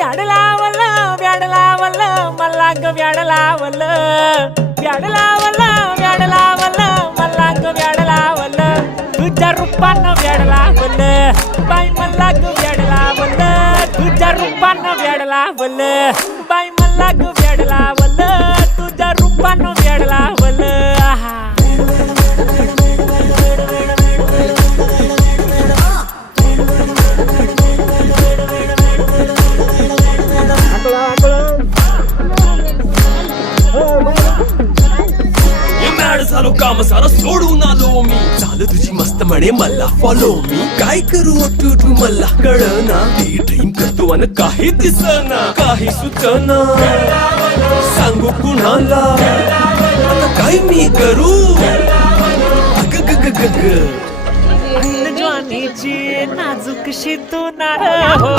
व्याड लावलं व्याड लावलं मला ग व्याड लावलं व्याड लावलं व्याड लावलं मला ग व्याड लावलं तुझ्या रूपानं व्याड लावलं बाई मला ग व्याड लावलं तुझ्या रूपानं व्याड लावलं बाई मला ग व्याड लावलं तुझ्या रूपानं व्याड लावलं आहा झालो काम सारा सोडून आलो मी झालं तुझी मस्त म्हणे मला फॉलो मी काय करू उठू मला कळना ती ड्रीम करतो आणि काही दिसना काही सुचना सांगू कुणाला आता काय मी करू अग ग ग ग ग ज्वानीची नाजूकशी तू नार हो